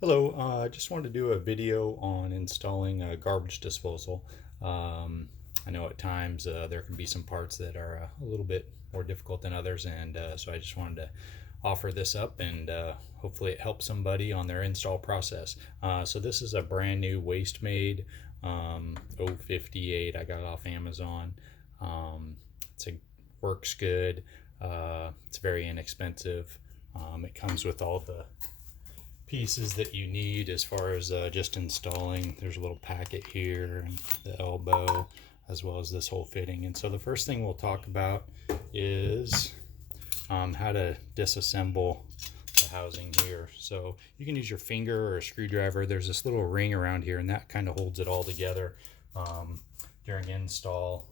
Hello, I just wanted to do a video on installing a garbage disposal. I know at times there can be some parts that are a little bit more difficult than others, and so I just wanted to offer this up and hopefully it helps somebody on their install process. So this is a brand new Waste Made 058 I got off Amazon. It's a works good. It's very inexpensive. It comes with all the pieces that you need as far as just installing. There's a little packet here and the elbow as well as this whole fitting. And so the first thing we'll talk about is how to disassemble the housing here. So you can use your finger or a screwdriver. There's this little ring around here and that kind of holds it all together during install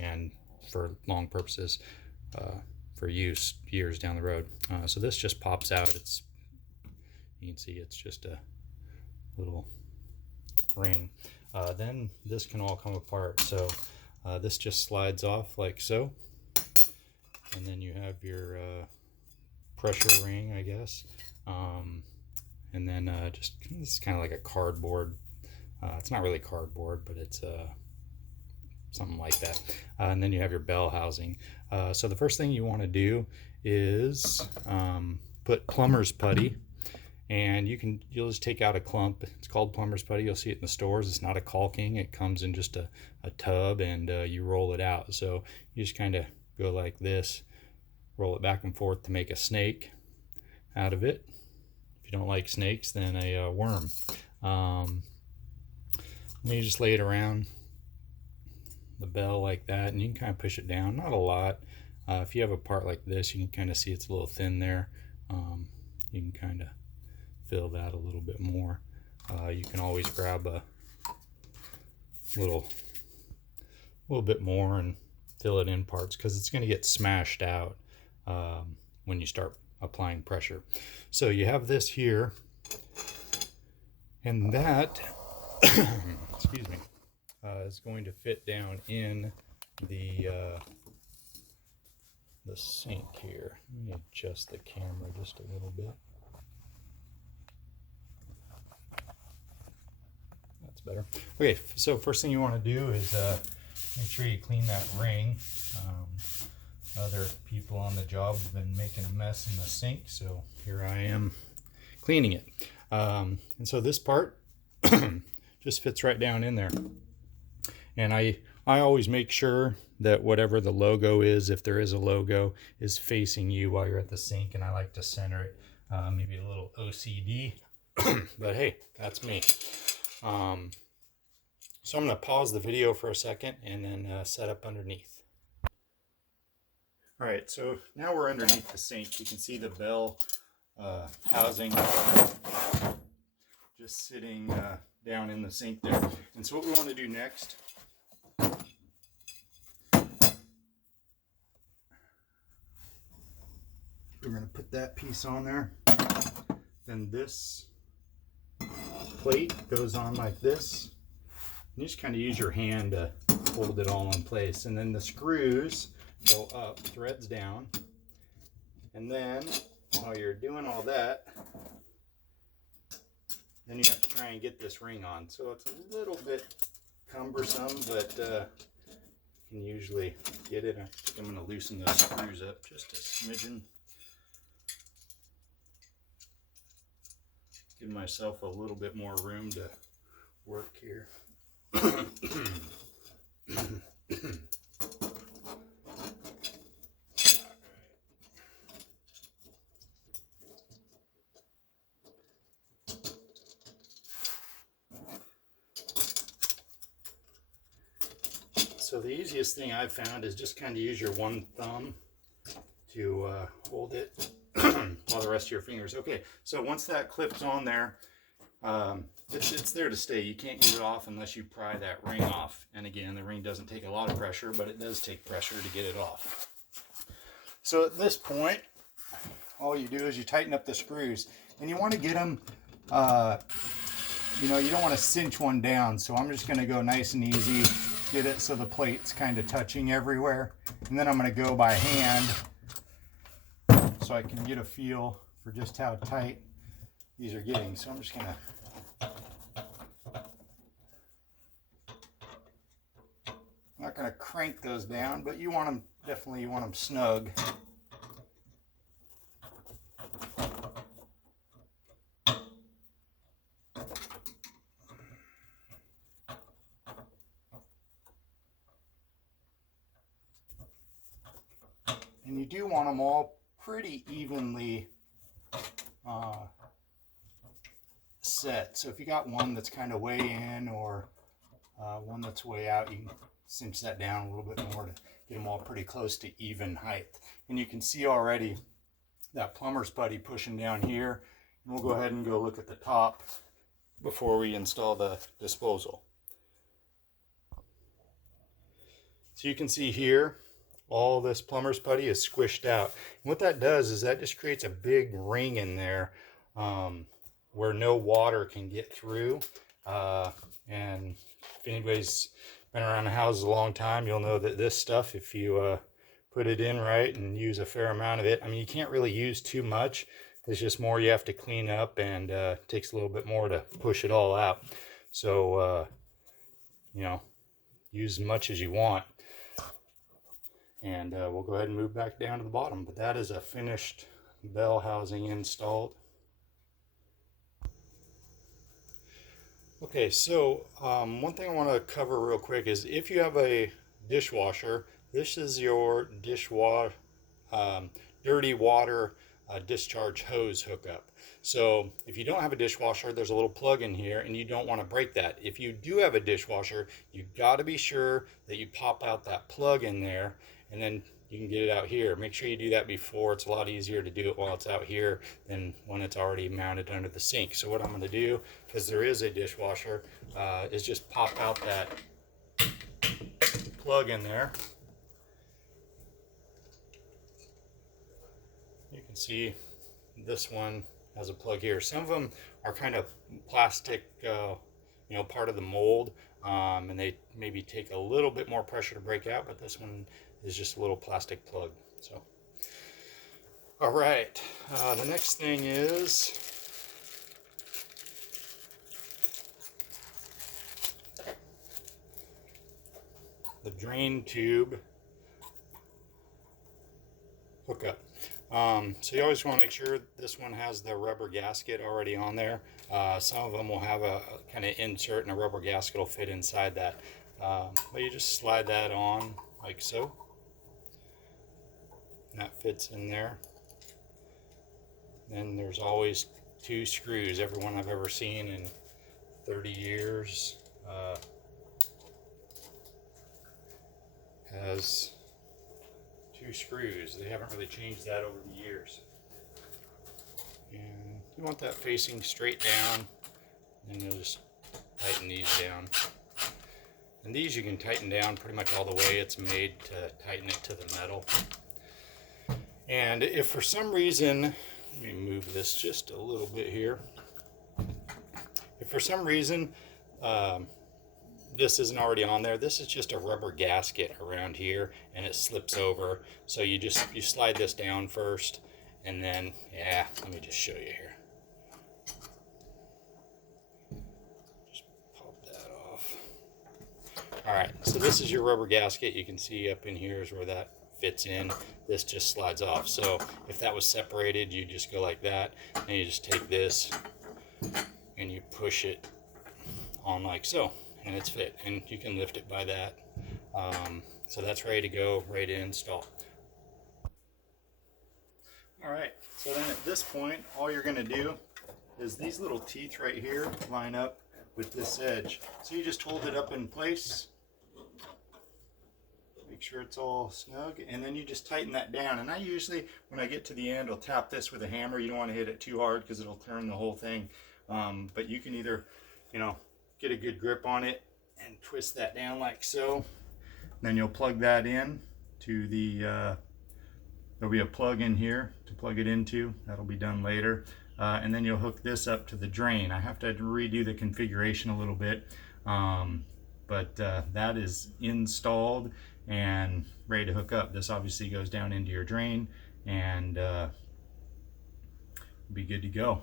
and for long purposes for use years down the road. So this just pops out. You can see it's just a little ring. Then this can all come apart. So this just slides off like so. And then you have your pressure ring, I guess. And then just this is kind of like a cardboard. It's not really cardboard, but it's something like that. And then you have your bell housing. So the first thing you want to do is put plumber's putty. And you'll just take out a clump. It's called plumber's putty. You'll see it in the stores. It's not a caulking. It comes in just a tub, and you roll it out. So you just kind of go like this, roll it back and forth to make a snake out of it. If you don't like snakes, then a worm. Then you just lay it around the bell like that, and you can kind of push it down. Not a lot. If you have a part like this, you can kind of see it's a little thin there. You can kind of fill that a little bit more. You can always grab a little bit more and fill it in parts because it's going to get smashed out when you start applying pressure. So you have this here, and that excuse me, is going to fit down in the sink here. Let me adjust the camera just a little bit. Better. Okay, so first thing you want to do is make sure you clean that ring. Other people on the job have been making a mess in the sink, so here I am cleaning it. And so this part just fits right down in there. And I always make sure that whatever the logo is, if there is a logo, is facing you while you're at the sink, and I like to center it. Maybe a little OCD, but hey, that's me. So I'm going to pause the video for a second and then set up underneath. All right, so now we're underneath the sink. You can see the bell housing just sitting down in the sink there. And so what we want to do next, we're going to put that piece on there. Then this plate goes on like this. You just kind of use your hand to hold it all in place, and then the screws go up, threads down, and then while you're doing all that, then you have to try and get this ring on. So it's a little bit cumbersome, but you can usually get it. I think I'm going to loosen those screws up just a smidgen. Give myself a little bit more room to work here. So the easiest thing I've found is just kind of use your one thumb to hold it while the rest of your fingers. Okay, so once that clips on there, it's there to stay. You can't get it off unless you pry that ring off. And again, the ring doesn't take a lot of pressure, but it does take pressure to get it off. So at this point, all you do is you tighten up the screws, and you want to get them, you don't want to cinch one down. So I'm just going to go nice and easy, get it so the plate's kind of touching everywhere. And then I'm going to go by hand so I can get a feel for just how tight these are getting. So I'm just gonna not gonna crank those down, but you want them, definitely you want them snug. And you do want them all pretty evenly set. So if you got one that's kind of way in or one that's way out, you can cinch that down a little bit more to get them all pretty close to even height. And you can see already that plumber's putty pushing down here. And we'll go ahead and go look at the top before we install the disposal. So you can see here, all this plumber's putty is squished out. And what that does is that just creates a big ring in there where no water can get through. And if anybody's been around the houses a long time, you'll know that this stuff, if you put it in right and use a fair amount of it, I mean, you can't really use too much. It's just more you have to clean up, and it takes a little bit more to push it all out. So, you know, use as much as you want. And we'll go ahead and move back down to the bottom. But that is a finished bell housing installed. Okay, so one thing I want to cover real quick is if you have a dishwasher, this is your dirty water discharge hose hookup. So if you don't have a dishwasher, there's a little plug in here and you don't want to break that. If you do have a dishwasher, you got to be sure that you pop out that plug in there, and then you can get it out here. Make sure you do that before. It's a lot easier to do it while it's out here than when it's already mounted under the sink. So what I'm going to do, because there is a dishwasher, is just pop out that plug in there. You can see this one has a plug here. Some of them are kind of plastic, you know, part of the mold, and they maybe take a little bit more pressure to break out, but this one is just a little plastic plug. So, all right, the next thing is the drain tube hookup. So you always want to make sure this one has the rubber gasket already on there. Some of them will have a kind of insert, and a rubber gasket will fit inside that. But you just slide that on like so. And that fits in there. Then there's always 2 screws. Every one I've ever seen in 30 years has 2 screws. They haven't really changed that over the years. And you want that facing straight down, and you'll just tighten these down. And these you can tighten down pretty much all the way. It's made to tighten it to the metal. And if for some reason, let me move this just a little bit here. If for some reason this isn't already on there, this is just a rubber gasket around here, and it slips over. So you slide this down first, and then, yeah, let me just show you here. Just pop that off. All right, so this is your rubber gasket. You can see up in here is where that fits in. This just slides off. So if that was separated, you just go like that, and you just take this and you push it on like so, and it's fit, and you can lift it by that. So that's ready to go, ready to install. All right, so then at this point, all you're going to do is these little teeth right here line up with this edge. So you just hold it up in place, make sure it's all snug, and then you just tighten that down. And I usually, when I get to the end, I'll tap this with a hammer. You don't want to hit it too hard because it'll turn the whole thing. But you can either, you know, get a good grip on it and twist that down like so. Then you'll plug that in to the, there'll be a plug in here to plug it into. That'll be done later. And then you'll hook this up to the drain. I have to redo the configuration a little bit, but that is installed and ready to hook up. This obviously goes down into your drain and be good to go.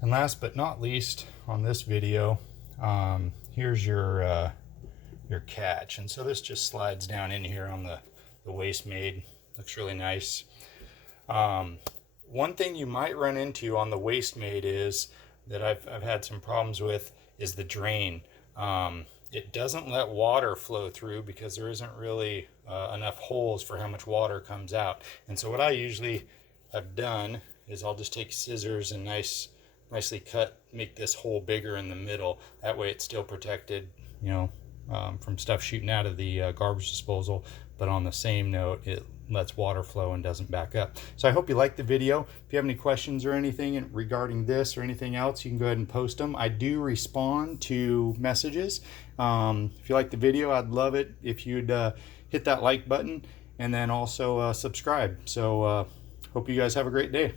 And last but not least on this video, here's your catch. And so this just slides down in here on the waste maid. Looks really nice. One thing you might run into on the waste maid is that I've had some problems with is the drain. It doesn't let water flow through because there isn't really enough holes for how much water comes out. And so what I usually have done is I'll just take scissors and nicely cut, make this hole bigger in the middle. That way it's still protected, you know, from stuff shooting out of the garbage disposal, but on the same note, it lets water flow and doesn't back up. So I hope you liked the video. If you have any questions or anything regarding this or anything else, you can go ahead and post them. I do respond to messages. If you like the video, I'd love it if you'd hit that like button and then also subscribe. So hope you guys have a great day.